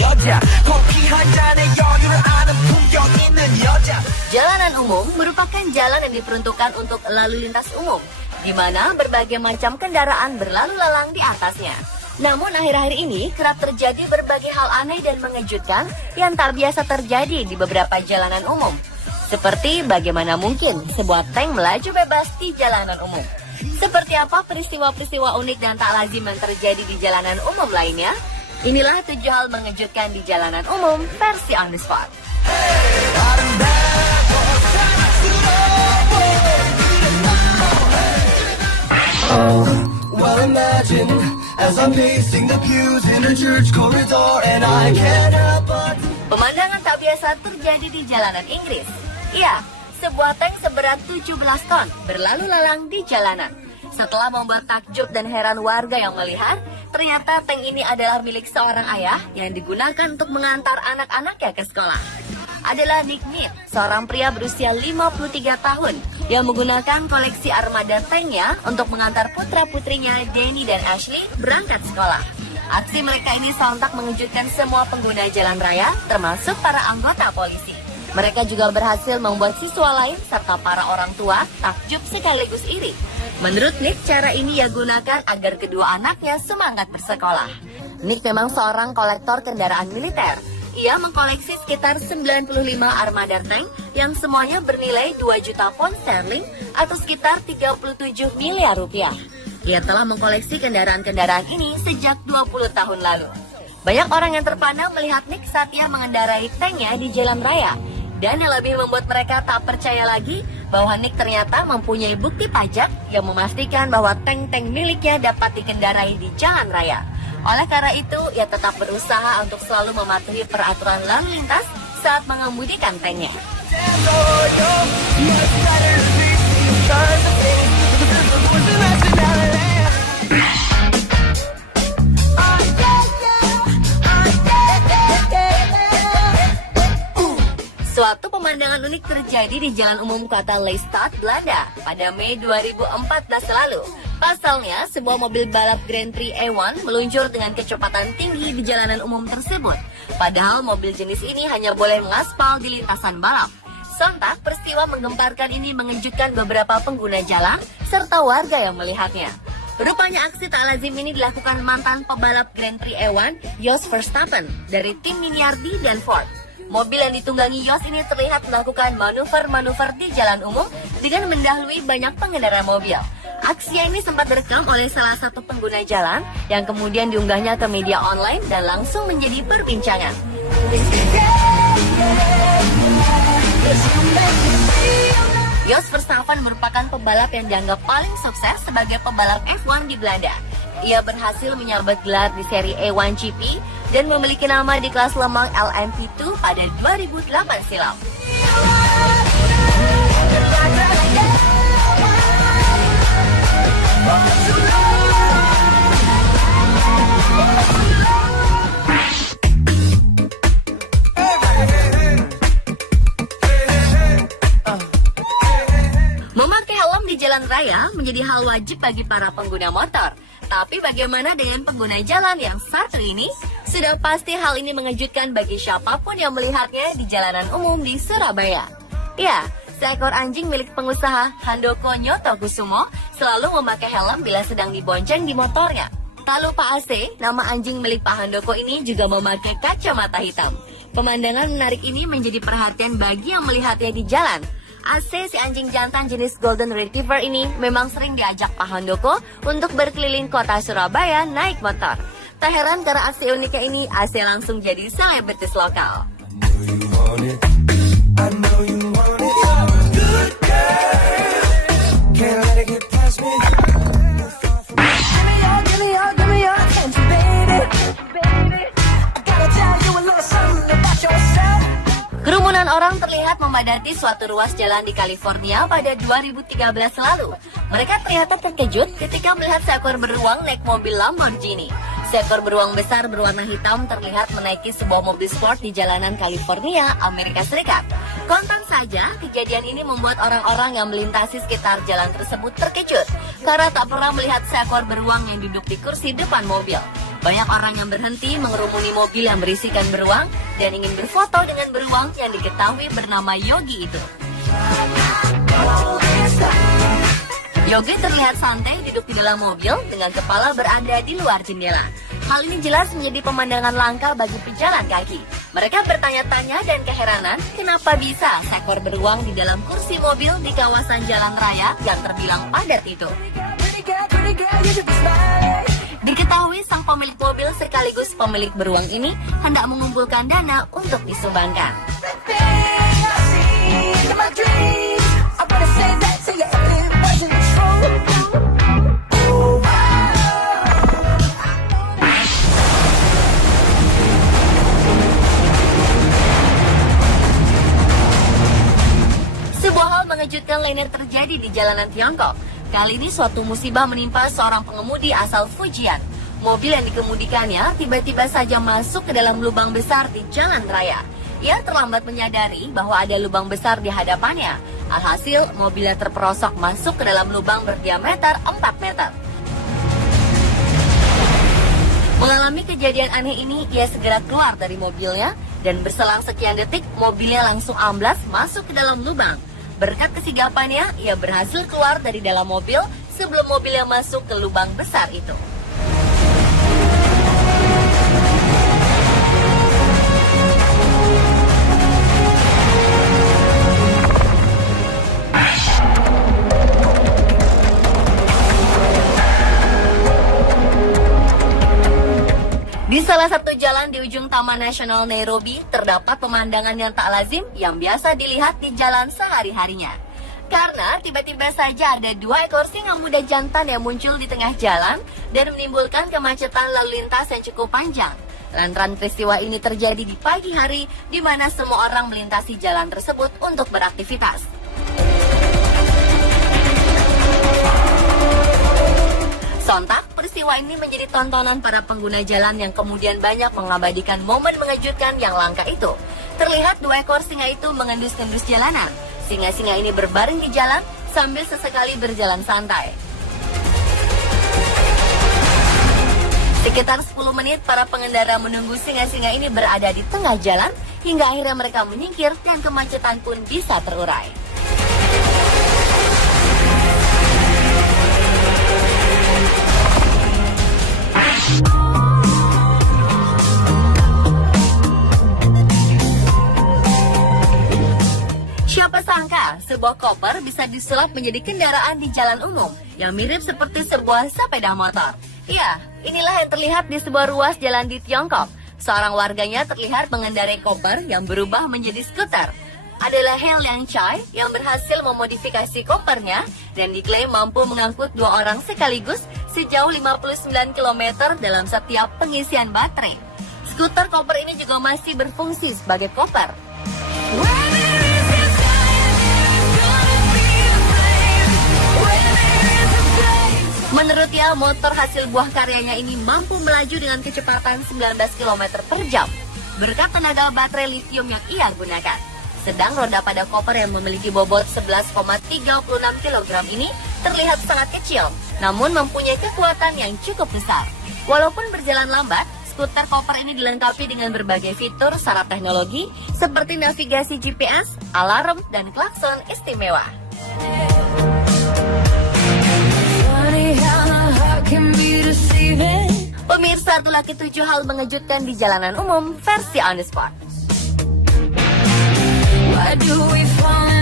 여자 커피 한 잔에 여유를 아는 품격 있는 여자. Jalanan umum merupakan jalan yang diperuntukkan untuk lalu lintas umum, di mana berbagai macam kendaraan berlalu lalang di atasnya. Namun akhir-akhir ini kerap terjadi berbagai hal aneh dan mengejutkan yang tak biasa terjadi di beberapa jalanan umum. Seperti bagaimana mungkin sebuah tank melaju bebas di jalanan umum. Seperti apa peristiwa-peristiwa unik dan tak lazim yang terjadi di jalanan umum lainnya? Inilah 7 hal mengejutkan di jalanan umum versi On The Spot. Well, imagine as I'm pacing the pews in a church corridor and I can't help but... Pemandangan tak biasa terjadi di jalanan Inggris. Ya, sebuah tank seberat 17 ton berlalu lalang di jalanan. Setelah membuat takjub dan heran warga yang melihat, ternyata tank ini adalah milik seorang ayah yang digunakan untuk mengantar anak-anaknya ke sekolah. Adalah Nick Mead, seorang pria berusia 53 tahun yang menggunakan koleksi armada tanknya untuk mengantar putra-putrinya Danny dan Ashley berangkat sekolah. Aksi mereka ini sontak mengejutkan semua pengguna jalan raya, termasuk para anggota polisi. Mereka juga berhasil membuat siswa lain serta para orang tua takjub sekaligus iri. Menurut Nick, cara ini ia gunakan agar kedua anaknya semangat bersekolah. Nick memang seorang kolektor kendaraan militer. Ia mengkoleksi sekitar 95 armada tank yang semuanya bernilai 2 juta pound sterling atau sekitar 37 miliar rupiah. Ia telah mengkoleksi kendaraan-kendaraan ini sejak 20 tahun lalu. Banyak orang yang terpana melihat Nick saat ia mengendarai tanknya di jalan raya. Dan yang lebih membuat mereka tak percaya lagi bahwa Nick ternyata mempunyai bukti pajak yang memastikan bahwa tank-tank miliknya dapat dikendarai di jalan raya. Oleh karena itu, ia tetap berusaha untuk selalu mematuhi peraturan lalu lintas saat mengemudikan tanknya. Suatu pemandangan unik terjadi di jalan umum kota Lelystad, Belanda pada Mei 2014 lalu. Pasalnya, sebuah mobil balap Grand Prix E1 meluncur dengan kecepatan tinggi di jalanan umum tersebut. Padahal mobil jenis ini hanya boleh mengaspal di lintasan balap. Sontak, peristiwa menggemparkan ini mengejutkan beberapa pengguna jalan serta warga yang melihatnya. Rupanya aksi tak lazim ini dilakukan mantan pebalap Grand Prix E1, Jos Verstappen, dari tim Minardi dan Ford. Mobil yang ditunggangi Jos ini terlihat melakukan manuver-manuver di jalan umum dengan mendahului banyak pengendara mobil. Aksi ini sempat direkam oleh salah satu pengguna jalan yang kemudian diunggahnya ke media online dan langsung menjadi perbincangan. Jos Verstappen merupakan pebalap yang dianggap paling sukses sebagai pebalap F1 di Belanda. Ia berhasil menyabet gelar di seri A1 GP dan memiliki nama di kelas Le Mans LMP2 pada 2008 silam. Memakai helm di jalan raya menjadi hal wajib bagi para pengguna motor. Tapi bagaimana dengan pengguna jalan yang satu ini? Sudah pasti hal ini mengejutkan bagi siapapun yang melihatnya di jalanan umum di Surabaya. Ya, seekor anjing milik pengusaha Handoko Nyoto Kusumo selalu memakai helm bila sedang dibonceng di motornya. Tak lupa AC, nama anjing milik Pak Handoko ini juga memakai kacamata hitam. Pemandangan menarik ini menjadi perhatian bagi yang melihatnya di jalan. AC, si anjing jantan jenis Golden Retriever ini memang sering diajak Pak Handoko untuk berkeliling kota Surabaya naik motor. Tak heran karena aksi uniknya ini, AC langsung jadi selebritis lokal. Kerumunan orang terlihat memadati suatu ruas jalan di California pada 2013 lalu. Mereka ternyata terkejut ketika melihat seekor beruang naik mobil Lamborghini. Seekor beruang besar berwarna hitam terlihat menaiki sebuah mobil sport di jalanan California, Amerika Serikat. Kontan saja, kejadian ini membuat orang-orang yang melintasi sekitar jalan tersebut terkejut karena tak pernah melihat seekor beruang yang duduk di kursi depan mobil. Banyak orang yang berhenti mengerumuni mobil yang berisikan beruang dan ingin berfoto dengan beruang yang diketahui bernama Yogi itu. Yogi terlihat santai duduk di dalam mobil dengan kepala berada di luar jendela. Hal ini jelas menjadi pemandangan langka bagi pejalan kaki. Mereka bertanya-tanya dan keheranan kenapa bisa seekor beruang di dalam kursi mobil di kawasan jalan raya yang terbilang padat itu. Diketahui sang pemilik mobil sekaligus pemilik beruang ini hendak mengumpulkan dana untuk disumbangkan. Sebuah hal mengejutkan lainnya terjadi di jalanan Tiongkok. Kali ini suatu musibah menimpa seorang pengemudi asal Fujian. Mobil yang dikemudikannya tiba-tiba saja masuk ke dalam lubang besar di jalan raya. Ia terlambat menyadari bahwa ada lubang besar di hadapannya. Alhasil, mobilnya terperosok masuk ke dalam lubang berdiameter 4 meter. Mengalami kejadian aneh ini, ia segera keluar dari mobilnya dan berselang sekian detik, mobilnya langsung amblas masuk ke dalam lubang. Berkat kesigapannya, ia berhasil keluar dari dalam mobil sebelum mobilnya masuk ke lubang besar itu. Di salah satu jalan di ujung Taman Nasional Nairobi, terdapat pemandangan yang tak lazim yang biasa dilihat di jalan sehari-harinya. Karena tiba-tiba saja ada 2 ekor singa muda jantan yang muncul di tengah jalan dan menimbulkan kemacetan lalu lintas yang cukup panjang. Lantaran peristiwa ini terjadi di pagi hari, di mana semua orang melintasi jalan tersebut untuk beraktivitas. Sontak, peristiwa ini menjadi tontonan para pengguna jalan yang kemudian banyak mengabadikan momen mengejutkan yang langka itu. Terlihat 2 ekor singa itu mengendus-endus jalanan. Singa-singa ini berbaring di jalan sambil sesekali berjalan santai. Sekitar 10 menit para pengendara menunggu singa-singa ini berada di tengah jalan hingga akhirnya mereka menyingkir dan kemacetan pun bisa terurai. Siapa sangka sebuah koper bisa disulap menjadi kendaraan di jalan umum yang mirip seperti sebuah sepeda motor. Ya, inilah yang terlihat di sebuah ruas jalan di Tiongkok. Seorang warganya terlihat mengendarai koper yang berubah menjadi skuter. Adalah He Liang Chai yang berhasil memodifikasi kopernya dan diklaim mampu mengangkut 2 orang sekaligus sejauh 59 km dalam setiap pengisian baterai. Skuter koper ini juga masih berfungsi sebagai koper. Menurutnya, motor hasil buah karyanya ini mampu melaju dengan kecepatan 19 km per jam berkat tenaga baterai lithium yang ia gunakan. Sedang roda pada koper yang memiliki bobot 11,36 kg ini terlihat sangat kecil, namun mempunyai kekuatan yang cukup besar. Walaupun berjalan lambat, skuter koper ini dilengkapi dengan berbagai fitur syarat teknologi seperti navigasi GPS, alarm, dan klakson istimewa. Pemirsa, itulah ke-7 hal mengejutkan di jalanan umum versi On The Spot. Why do we fall